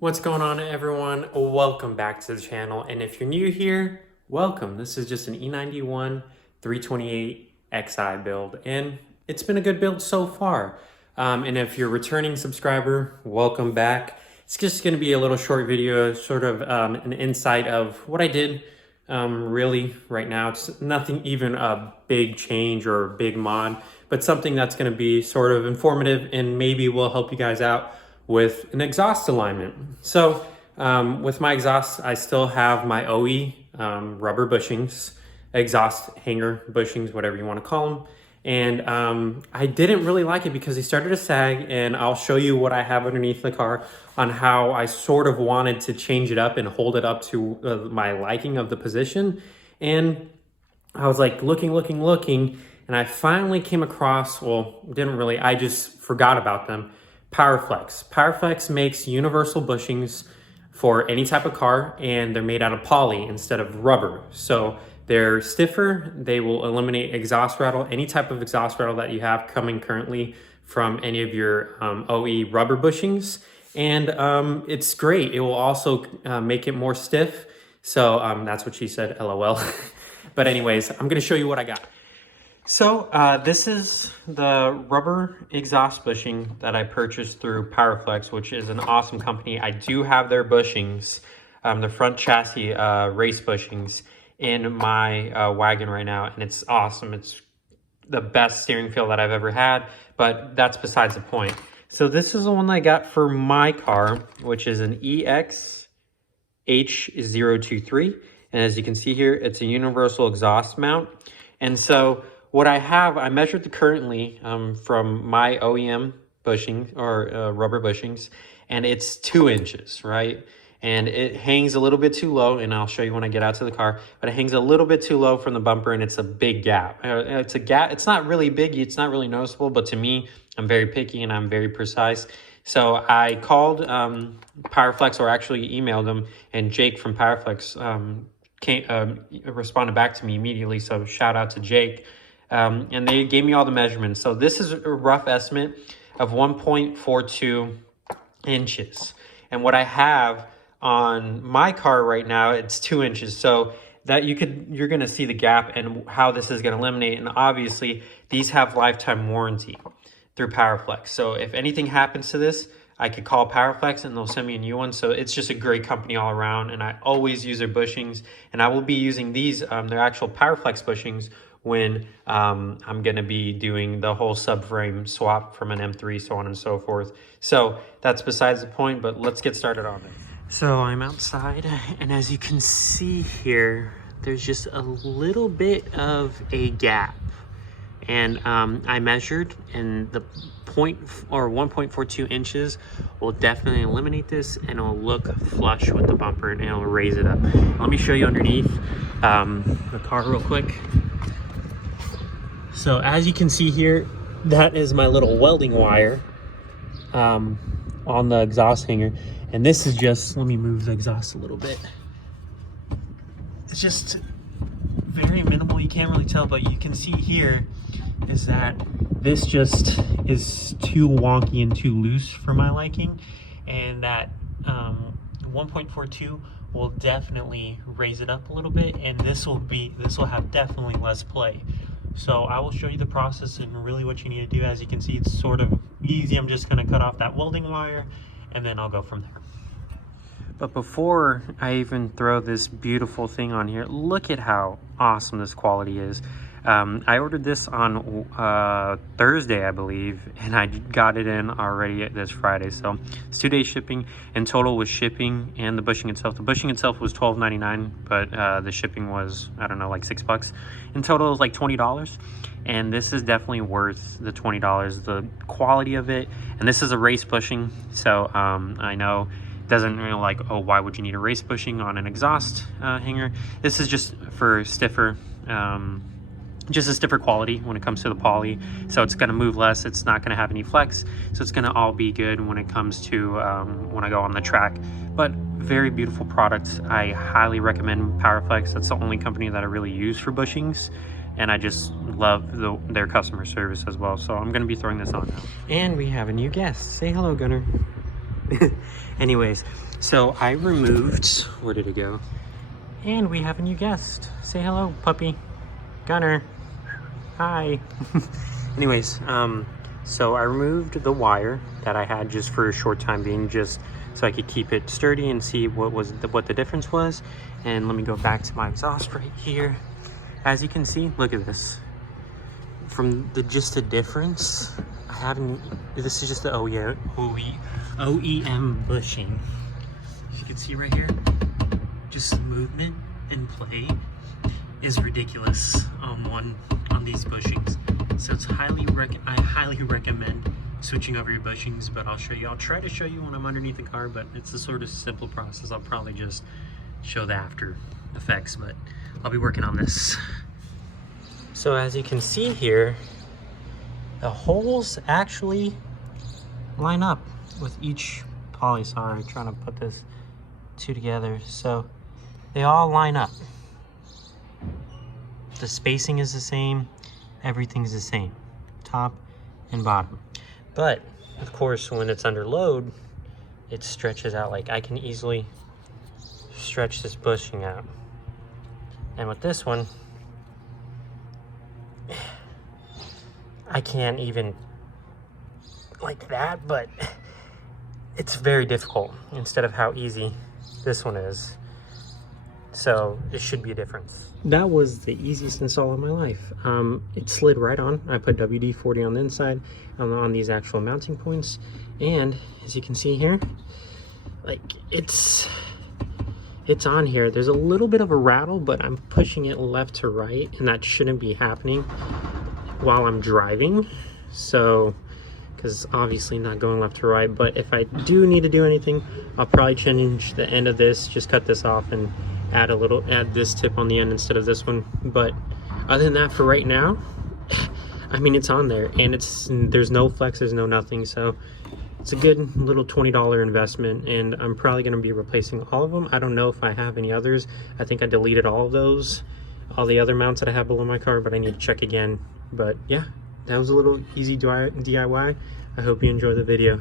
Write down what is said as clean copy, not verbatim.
What's going on, everyone? Welcome back to the channel, and if you're new here, welcome. This is just an E91 328 Xi build, and it's been a good build so far. And if you're a returning subscriber, welcome back. It's just going to be a little short video, sort of an insight of what I did. Really, right now, it's nothing even a big change or a big mod, but something that's going to be sort of informative and maybe will help you guys out with an exhaust alignment. So with my exhaust, I still have my OE rubber bushings, exhaust hanger bushings, whatever you want to call them. And I didn't really like it because they started to sag, and I'll show you what I have underneath the car on how I sort of wanted to change it up and hold it up to my liking of the position. And I was like looking, and I finally came across, well, didn't really, I just forgot about them. Powerflex. Powerflex makes universal bushings for any type of car, and they're made out of poly instead of rubber. So they're stiffer. They will eliminate exhaust rattle, any type of exhaust rattle that you have coming currently from any of your OE rubber bushings. And it's great. It will also make it more stiff. So that's what she said, LOL. But anyways, I'm gonna show you what I got. So this is the rubber exhaust bushing that I purchased through Powerflex, which is an awesome company. I do have their bushings, the front chassis race bushings in my wagon right now, and it's awesome. It's the best steering feel that I've ever had, but that's besides the point. So this is the one I got for my car, which is an EX-H023. And as you can see here, it's a universal exhaust mount. And so what I have, I measured the currently from my OEM bushing or rubber bushings, and it's 2 inches, right? And it hangs a little bit too low, and I'll show you when I get out to the car, but it hangs a little bit too low from the bumper, and it's a big gap. It's a gap. It's not really big. It's not really noticeable, but to me, I'm very picky and I'm very precise. So I called Powerflex, or actually emailed them, and Jake from Powerflex responded back to me immediately. So shout out to Jake. And they gave me all the measurements. So this is a rough estimate of 1.42 inches. And what I have on my car right now, it's 2 inches. So that you're going to see the gap and how this is going to eliminate. And obviously these have lifetime warranty through Powerflex. So if anything happens to this, I could call Powerflex and they'll send me a new one. So it's just a great company all around, and I always use their bushings, and I will be using these, their actual Powerflex bushings, when I'm going to be doing the whole subframe swap from an M3, so on and so forth. So that's besides the point, but let's get started on it. So I'm outside, and as you can see here, there's just a little bit of a gap. And I measured, and the 1.42 inches will definitely eliminate this, and it'll look flush with the bumper, and it'll raise it up. Let me show you underneath the car real quick. So as you can see here, that is my little welding wire on the exhaust hanger. And this is just, let me move the exhaust a little bit. It's just very minimal, you can't really tell, but you can see here is that this just is too wonky and too loose for my liking. And that 1.42 will definitely raise it up a little bit, and this will have definitely less play. So I will show you the process and really what you need to do. As you can see, it's sort of easy. I'm just going to cut off that welding wire, and then I'll go from there. But before I even throw this beautiful thing on here, look at how awesome this quality is. I ordered this on Thursday, I believe, and I got it in already this Friday. So it's 2-day shipping. In total with shipping and the bushing itself. The bushing itself was $12.99, but the shipping was, I don't know, like $6. In total, it was like $20. And this is definitely worth the $20. The quality of it, and this is a race bushing. So I know it doesn't really like, oh, why would you need a race bushing on an exhaust hanger? This is just for stiffer. Just a stiffer quality when it comes to the poly, so it's going to move less, it's not going to have any flex, so it's going to all be good when it comes to when I go on the track. But very beautiful products. I highly recommend Powerflex. That's the only company that I really use for bushings, and I just love their customer service as well. So I'm going to be throwing this on now. And we have a new guest. Say hello, Gunnar. Anyways, so I removed, where did it go? And we have a new guest. Say hello, puppy. Gunner. Hi. Anyways, so I removed the wire that I had just for a short time being, just so I could keep it sturdy and see what the difference was. And let me go back to my exhaust right here. As you can see, look at this. From just the difference, this is just the OEM bushing. As you can see right here, just the movement and play is ridiculous on these bushings. So it's I highly recommend switching over your bushings, but I'll try to show you when I'm underneath the car, but it's a sort of simple process. I'll probably just show the after effects, but I'll be working on this. So as you can see here, the holes actually line up with each poly. Sorry, trying to put this two together. So they all line up. The spacing is the same, everything's the same, top and bottom. But of course, when it's under load, it stretches out. Like I can easily stretch this bushing out. And with this one, I can't even like that, but it's very difficult instead of how easy this one is. So it should be a difference. That was the easiest install of my life. It slid right on. I put WD-40 on the inside, on these actual mounting points. And as you can see here, like it's on here. There's a little bit of a rattle, but I'm pushing it left to right, and that shouldn't be happening while I'm driving. So, because obviously not going left to right, but if I do need to do anything, I'll probably change the end of this, just cut this off and add this tip on the end instead of this one. But other than that, for right now, I mean, it's on there, and there's no flex, there's no nothing, so it's a good little $20 investment, and I'm probably going to be replacing all of them. I don't know if I have any others. I think I deleted all of those, all the other mounts that I have below my car, but I need to check again. But yeah, that was a little easy DIY. I hope you enjoyed the video.